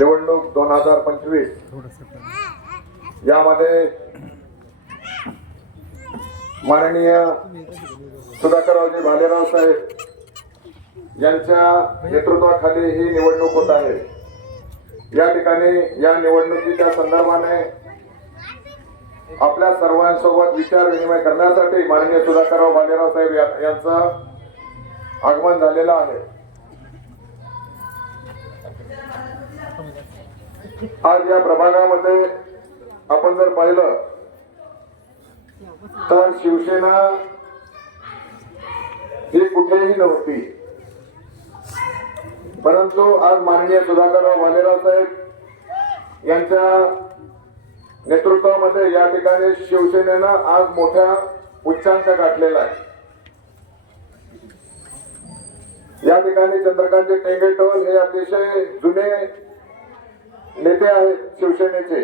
निवडणूक 2025 यामध्ये माननीय सुधाकररावजी भालेराव साहेब यांच्या नेतृत्वाखाली ही निवडणूक होत आहे। या ठिकाणी या निवडणुकीच्या संदर्भाने आपल्या सर्वांसोबत विचार विनिमय करण्यासाठी माननीय सुधाकरराव भालेराव साहेब यांचं आगमन झालेलं आहे। आज या प्रभागामध्ये आपण जर पाहिलं तर शिवसेना ही कुठेही नव्हती, परंतु आज माननीय सुधाकरराव भालेराव साहेब यांच्या नेतृत्वामध्ये या ठिकाणी शिवसेनेनं आज मोठ्या उच्चांक गाठलेला आहे। या ठिकाणी चंद्रकांत टेंगेटोल हे अतिशय जुने नेते आहेत शिवसेनेचे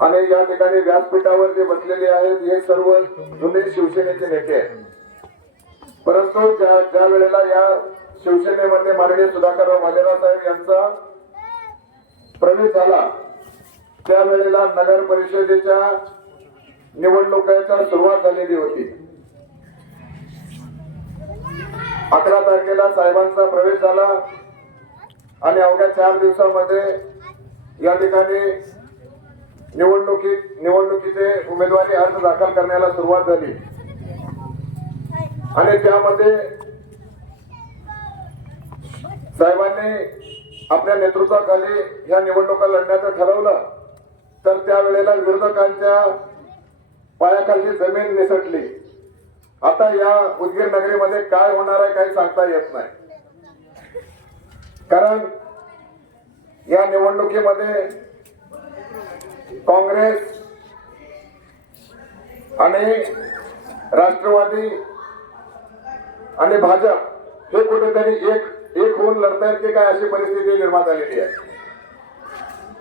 आणि या ठिकाणी व्यासपीठावर जे बसलेले आहेत हे सर्व जुने शिवसेनेचे नेते आहेत। परंतु ज्या वेळेला या शिवसेनेमध्ये माननीय सुधाकरराव भालेराव साहेब यांचा प्रवेश झाला त्यावेळेला नगर परिषदेच्या निवडणुकीची सुरुवात झालेली होती। 11 तारखेला साहेबांचा प्रवेश झाला आणि अवघ्या 4 दिवसामध्ये या ठिकाणी निवडणुकीचे उमेदवारी अर्ज दाखल करण्याला सुरुवात झाली आणि त्यामध्ये साहेबांनी आपल्या नेतृत्वाखाली या निवडणुका लढण्याचं ठरवलं तर त्यावेळेला विरोधकांच्या पायाखाली जमीन निसटली। आता या उदगीर नगरीमध्ये काय होणार आहे काही सांगता येत नाही, कारण या निवडणुकीमध्ये काँग्रेस आणि राष्ट्रवादी आणि भाजप हे कुठेतरी एक होऊन लढतायत की काय अशी परिस्थिती निर्माण झालेली आहे।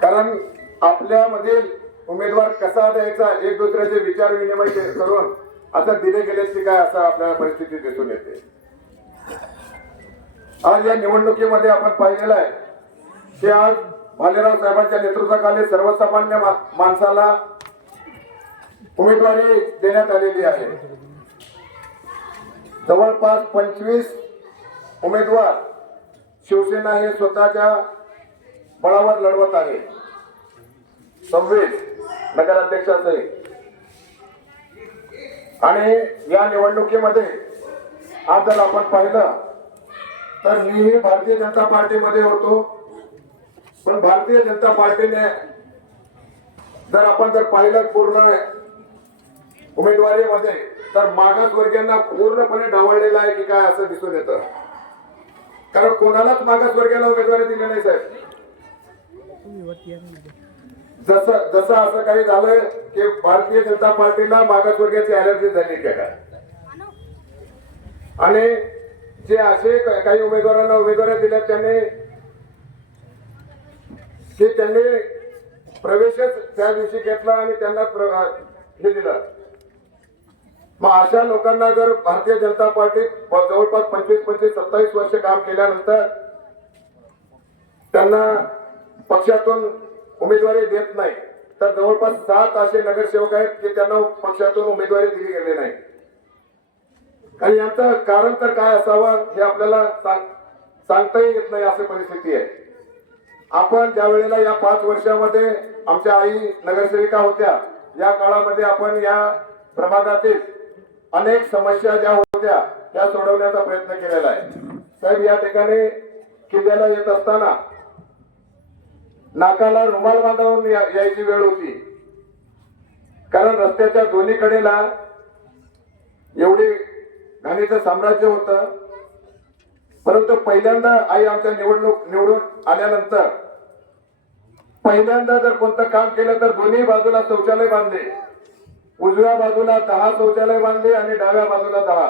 कारण आपल्यामधील उमेदवार कसा द्यायचा एक दुसऱ्याचे विचार विनिमय करून आता दिले गेले की काय असं आपल्याला परिस्थिती दिसून येते। आज या निवडणुकीमध्ये आपण पाहिलेलं आहे की आज भालेराव साहेबांच्या नेतृत्वाखाली सर्वसामान्य माणसाला उमेदवारी देण्यात आलेली आहे। जवळपास 25 उमेदवार शिवसेना हे स्वतःच्या बळावर लढवत आहे, 26 नगराध्यक्षासहित। आणि या निवडणुकीमध्ये आज जर आपण पाहिलं तर मीही भारतीय जनता पार्टीमध्ये होतो, पण भारतीय जनता पार्टीने जर आपण पाहिलं पूर्ण उमेदवारीमध्ये तर मागासवर्गीयांना पूर्णपणे डावळलेलं आहे की काय असं दिसून येतं। कारण कोणालाच मागासवर्गीयाला उमेदवारी दिली नाही साहेब। जसं असं काही झालंय की भारतीय जनता पार्टीला मागासवर्गीयाची अलर्जी झाली की काय, आणि जे असे काही उमेदवारांना उमेदवारी दिल्या त्यांनी प्रवेशच त्या दिवशी घेतला आणि त्यांना हे दिलं। मग अशा लोकांना जर भारतीय जनता पार्टीत जवळपास 25-27 वर्ष काम केल्यानंतर त्यांना पक्षातून उमेदवारी देत नाही तर जवळपास 7 असे नगरसेवक आहेत की त्यांना पक्षातून उमेदवारी दिली गेली नाही। आणि यांचं कारण तर काय असावं हे आपल्याला सांगता येत नाही अशी परिस्थिती आहे। आपण ज्या वेळेला या 5 वर्षामध्ये आमच्या आई नगरसेविका होत्या या काळामध्ये आपण या प्रभागातील अनेक समस्या ज्या होत्या त्या सोडवण्याचा प्रयत्न केलेला आहे। साहेब या ठिकाणी किल्ल्याला येत असताना नाकाला रुमाल बांधून यायची वेळ होती, कारण रस्त्याच्या दोन्ही कडेला एवढी घाणीचं साम्राज्य होतं। परंतु पहिल्यांदा आई आमच्या निवडून आल्यानंतर पहिल्यांदा जर कोणतं काम केलं तर दोन्ही बाजूला शौचालय बांधले, उजव्या बाजूला 10 शौचालय बांधले आणि डाव्या बाजूला 10।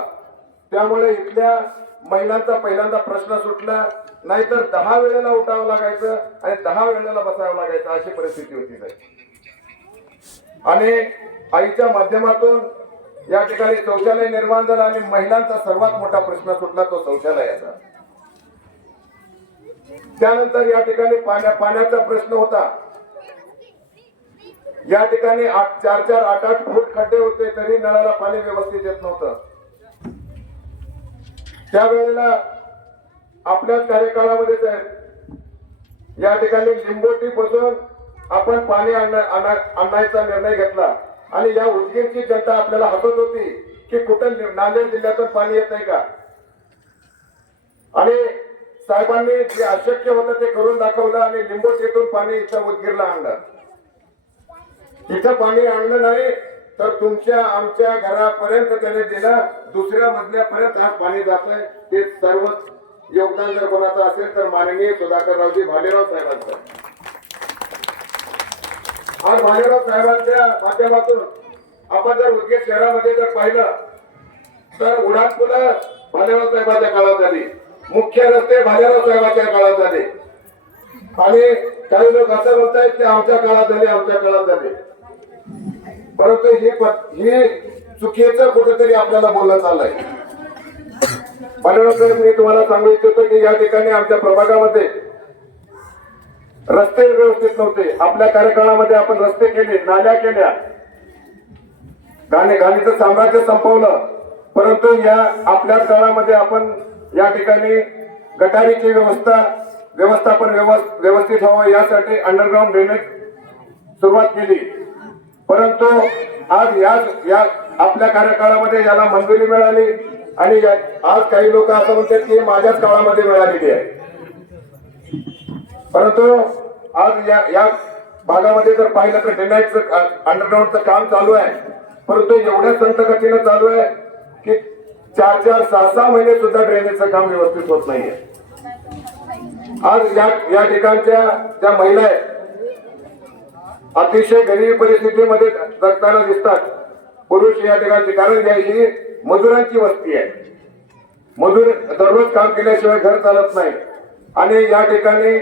त्यामुळे इथल्या महिलांचा पहिल्यांदा प्रश्न सुटला, नाहीतर 10 वेळेला उठावं लागायचं आणि 10 वेळेला बसावं लागायचं अशी परिस्थिती होती। आणि आईच्या माध्यमातून या ठिकाणी शौचालय निर्माण झालं आणि महिलांचा सर्वात मोठा प्रश्न सुटला तो शौचालयाचा। त्यानंतर या ठिकाणी पाण्याचा प्रश्न होता. या ठिकाणी 4-4, 8-8 फूट खड्डे होते, तरी नळाला पाणी व्यवस्थित येत नव्हतं. त्यावेळेला आपल्याच कार्यकाळामध्ये साहेब या ठिकाणी लिंबोटी बसून आपण पाणी आणायचा निर्णय घेतला आणि या उदगीरची जनता आपल्याला हसत होती की कुठं नांदेड जिल्ह्यातून पाणी येत नाही का. आणि साहेबांनी जे अशक्य होतं ते करून दाखवलं आणि लिंबोटीतून पाणी इथं उदगीरला आणलं. इथं पाणी आणलं नाही तर तुमच्या आमच्या घरापर्यंत त्याने दिलं, दुसऱ्या मजल्यापर्यंत आज पाणी जातंय. ते सर्व योगदान जर कोणाचं असेल तर माननीय सुधाकररावजी भालेराव साहेबांचं. आज भालेराव साहेबांच्या माध्यमातून आपण जर उदगीर शहरामध्ये जर पाहिलं तर उड्डाणपुलं भालेराव साहेबांच्या काळात झाली, मुख्य रस्ते भालेराव साहेबांच्या काळात झाले. आणि काही लोक असं बोलतायत की आमच्या काळात झाले, आमच्या काळात झाले. परंतु ही चुकीचं कुठेतरी आपल्याला बोलणं चाललंय. भालेराव साहेब, मी तुम्हाला सांगू इच्छितो की या ठिकाणी आमच्या प्रभागामध्ये रस्ते व्यवस्थित नव्हते. आपल्या कार्यकाळामध्ये आपण रस्ते केले, नाल्या केल्या, घाणीचं साम्राज्य संपवलं. परंतु या आपल्या काळामध्ये आपण या ठिकाणी गटारीची व्यवस्थापन व्यवस्थित व्हावं यासाठी अंडरग्राऊंड ड्रेनेज सुरुवात केली. परंतु आज या आपल्या कार्यकाळामध्ये याला मंजुरी मिळाली आणि आज काही लोक असं म्हणतात की माझ्याच काळामध्ये मिळालेली आहे. परंतु आज या भागामध्ये जर पाहिलं तर ड्रेनेजचं अंडरग्राऊंडचं काम चालू आहे. परंतु एवढ्या संत गतीनं चालू आहे की 4-4, 6-6 महिने सुद्धा ड्रेनेजचं काम व्यवस्थित होत नाहीये. आज या ठिकाणच्या ज्या महिला आहेत अतिशय गरीब परिस्थितीमध्ये जगताना दिसतात. पुरुष या ठिकाणची, कारण ही मजुरांची वस्ती आहे. मजूर दररोज काम केल्याशिवाय घर चालत नाही. आणि या ठिकाणी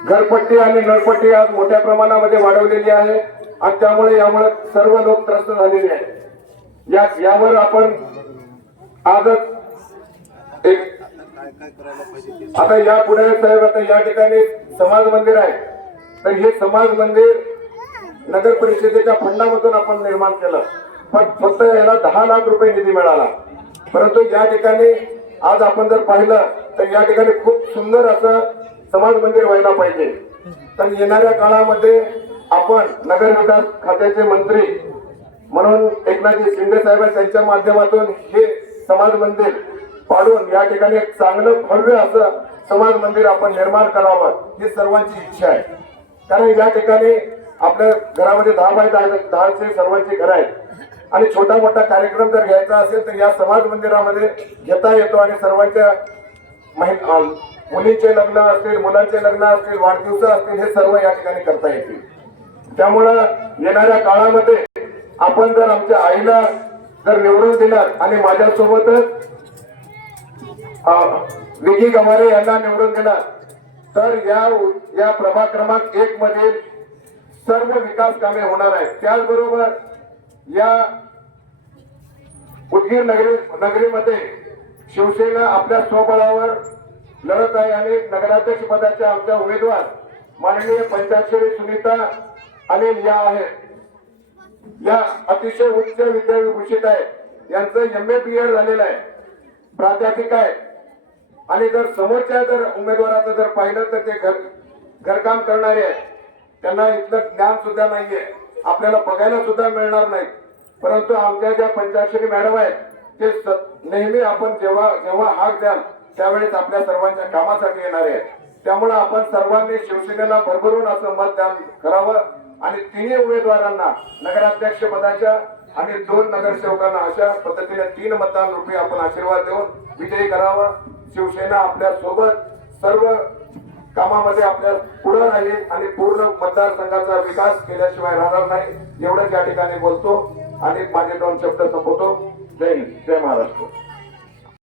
घरपट्टी आणि नळपट्टी आज मोठ्या प्रमाणामध्ये वाढवलेली आहे आणि यामुळे सर्व लोक त्रस्त झालेले आहेत. यावर आपण आजच आता या पुढे साहेब, आता या ठिकाणी समाज मंदिर आहे, तर हे समाज मंदिर नगर परिषदेच्या फंडामधून आपण निर्माण केलं. पण फक्त याला 10 लाख रुपये निधी मिळाला. परंतु या ठिकाणी आज आपण जर पाहिलं तर या ठिकाणी खूप सुंदर असं समाज मंदिर व्हायला पाहिजे. तर येणाऱ्या काळामध्ये आपण नगर विकास खात्याचे मंत्री म्हणून एकनाथजी शिंदे साहेब त्यांच्या माध्यमातून हे समाज मंदिर पाडून या ठिकाणी एक चांगलं भव्य असं समाज मंदिर आपण निर्माण करावं ही सर्वांची इच्छा आहे. कारण या ठिकाणी आपल्या घरामध्ये 10x10 सर्वांची घर आहेत आणि छोटा मोठा कार्यक्रम जर घ्यायचा असेल तर या समाज मंदिरामध्ये घेता येतो आणि सर्वांच्या मुलींचे लग्न असतील, मुलांचे लग्न असतील, वाढदिवस असतील, हे सर्व या ठिकाणी करता येतील. त्यामुळं येणाऱ्या काळामध्ये आपण जर आमच्या आईला जर निवडून दिलात आणि माझ्यासोबतच विकी गवारे यांना निवडून दिलात तर या प्रभाग क्रमांक 1 मधील सर्व विकास कामे होणार आहेत. त्याचबरोबर या उदगीर नगरीमध्ये शिवसेना आपल्या स्वबळावर लढत आहे आणि नगराध्यक्ष पदाच्या आमच्या उमेदवार माननीय पंचाक्षरी सुनीता अनिल या आहेत. या अतिशय उच्च विद्याविभूषित आहेत. यांचं MA BEd झालेलं आहे, प्राध्यापिका आहे. आणि जर समोरच्या उमेदवाराचं जर पाहिलं तर ते घरकाम करणारे आहेत. त्यांना इथलं ज्ञान सुद्धा नाहीये, आपल्याला बघायला सुद्धा मिळणार नाही. परंतु आमच्या ज्या पंचाक्षरी मॅडम आहेत ते नेहमी आपण जेव्हा हाक द्याल त्यावेळेस आपल्या सर्वांच्या कामासाठी येणारे आहेत. त्यामुळे आपण सर्वांनी शिवसेनेला भरभरून असं मतदान करावं आणि तिन्ही उमेदवारांना नगराध्यक्ष पदाच्या आणि 2 नगरसेवकांना अशा पद्धतीने 3 मतदान रुपये आपण आशीर्वाद देऊन विजयी करावा. शिवसेना आपल्या सोबत सर्व कामामध्ये आपल्या पुढे राहील आणि पूर्ण मतदारसंघाचा विकास केल्याशिवाय राहणार नाही. एवढंच या ठिकाणी बोलतो आणि माझे 2 शब्द संपवतो. जय हिंद, जय महाराष्ट्र.